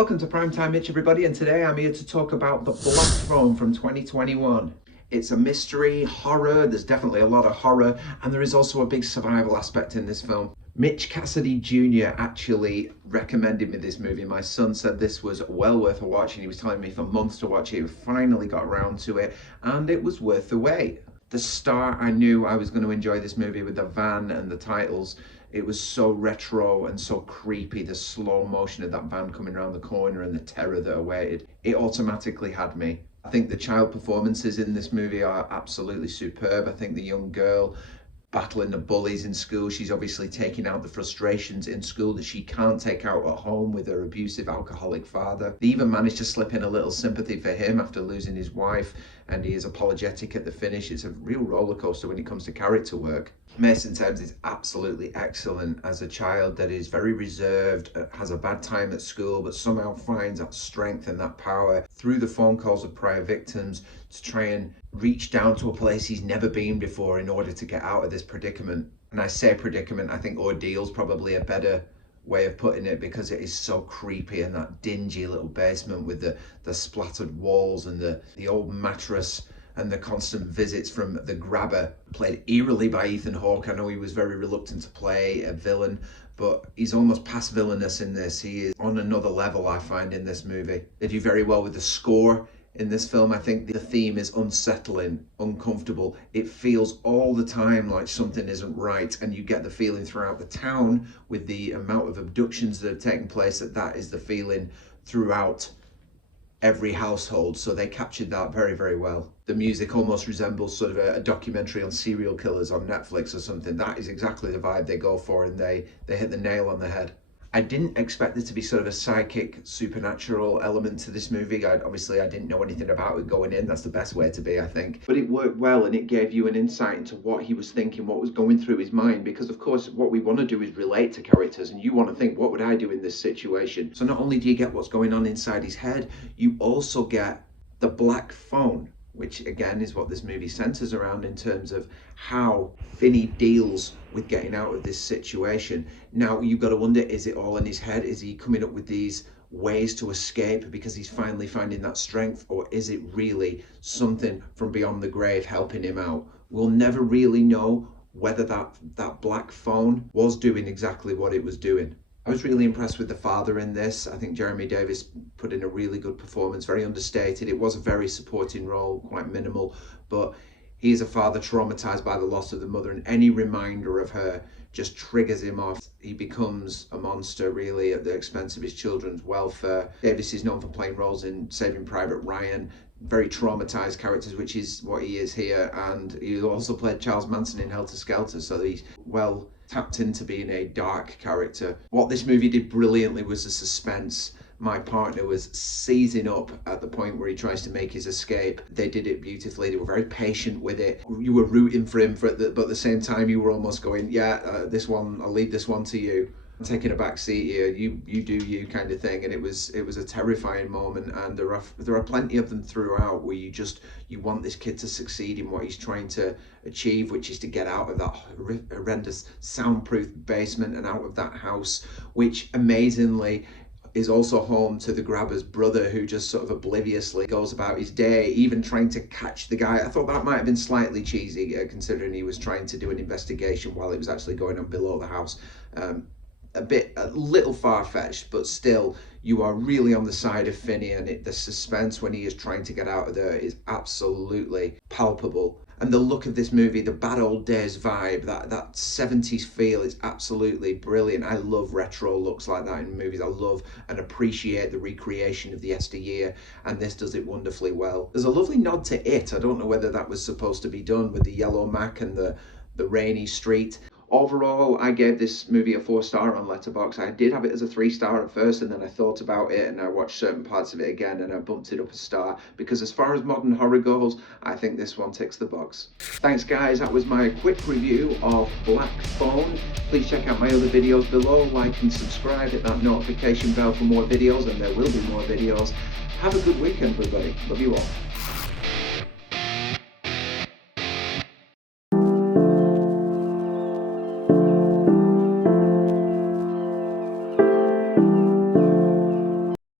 Welcome to Primetime Mitch, everybody, and today I'm here to talk about The Black Phone from 2021. It's a mystery, horror, there's definitely a lot of horror, and there is also a big survival aspect in this film. Mitch Cassidy Jr. actually recommended me this movie. My son said this was well worth a watch, and he was telling me for months to watch it. He finally got around to it, and it was worth the wait. The start, I knew I was going to enjoy this movie with the van and the titles. It was so retro and so creepy, the slow motion of that van coming around the corner and the terror that awaited. It automatically had me. I think the child performances in this movie are absolutely superb. I think the young girl battling the bullies in school, she's obviously taking out the frustrations in school that she can't take out at home with her abusive alcoholic father. They even managed to slip in a little sympathy for him after losing his wife, and he is apologetic at the finish. It's a real roller coaster when it comes to character work. Mason Thames is absolutely excellent as a child that is very reserved, has a bad time at school, but somehow finds that strength and that power through the phone calls of prior victims to try and reach down to a place he's never been before in order to get out of this predicament. And I say predicament, I think ordeal's probably a better way of putting it, because it is so creepy, and that dingy little basement with the splattered walls and the old mattress and the constant visits from the grabber, played eerily by Ethan Hawke. I know he was very reluctant to play a villain, but he's almost past villainous in this. He is on another level, I find, in this movie. They do very well with the score in this film. I think the theme is unsettling, uncomfortable. It feels all the time like something isn't right, and you get the feeling throughout the town with the amount of abductions that have taken place that is the feeling throughout every household. So they captured that very, very well. The music almost resembles sort of a documentary on serial killers on Netflix or something. That is exactly the vibe they go for, and they hit the nail on the head. I didn't expect there to be sort of a psychic, supernatural element to this movie. I didn't know anything about it going in. That's the best way to be, I think. But it worked well, and it gave you an insight into what he was thinking, what was going through his mind. Because, of course, what we want to do is relate to characters, and you want to think, what would I do in this situation? So not only do you get what's going on inside his head, you also get the black phone, which again is what this movie centers around in terms of how Finney deals with getting out of this situation. Now you've got to wonder, is it all in his head? Is he coming up with these ways to escape because he's finally finding that strength, or is it really something from beyond the grave helping him out? We'll never really know whether that black phone was doing exactly what it was doing. I was really impressed with the father in this. I think Jeremy Davis put in a really good performance, very understated. It was a very supporting role, quite minimal, but he is a father traumatized by the loss of the mother, and any reminder of her just triggers him off. He becomes a monster, really, at the expense of his children's welfare. Davis is known for playing roles in Saving Private Ryan, very traumatized characters, which is what he is here, and he also played Charles Manson in Helter Skelter, so he's well tapped into being a dark character. What this movie did brilliantly was the suspense. My partner was seizing up at the point where he tries to make his escape. They did it beautifully. They were very patient with it. You were rooting for him, but at the same time you were almost going, this one, I'll leave this one to you. I'm taking a back seat here. You do you kind of thing. And it was a terrifying moment. And there are plenty of them throughout where you want this kid to succeed in what he's trying to achieve, which is to get out of that horrendous soundproof basement and out of that house, which amazingly is also home to the grabber's brother, who just sort of obliviously goes about his day, even trying to catch the guy. I thought that might have been slightly cheesy, considering he was trying to do an investigation while it was actually going on below the house. A little far-fetched, but still, you are really on the side of Finney, and the suspense when he is trying to get out of there is absolutely palpable. And the look of this movie, the bad old days vibe, that 70s feel is absolutely brilliant. I love retro looks like that in movies. I love and appreciate the recreation of the yesteryear, and this does it wonderfully well. There's a lovely nod to It. I don't know whether that was supposed to be done with the yellow Mac and the rainy street. Overall, I gave this movie a 4-star on Letterboxd. I did have it as a 3-star at first, and then I thought about it and I watched certain parts of it again and I bumped it up a star, because as far as modern horror goes, I think this one ticks the box. Thanks guys, that was my quick review of Black Phone. Please check out my other videos below, like and subscribe, hit that notification bell for more videos, and there will be more videos. Have a good weekend, everybody. Love you all.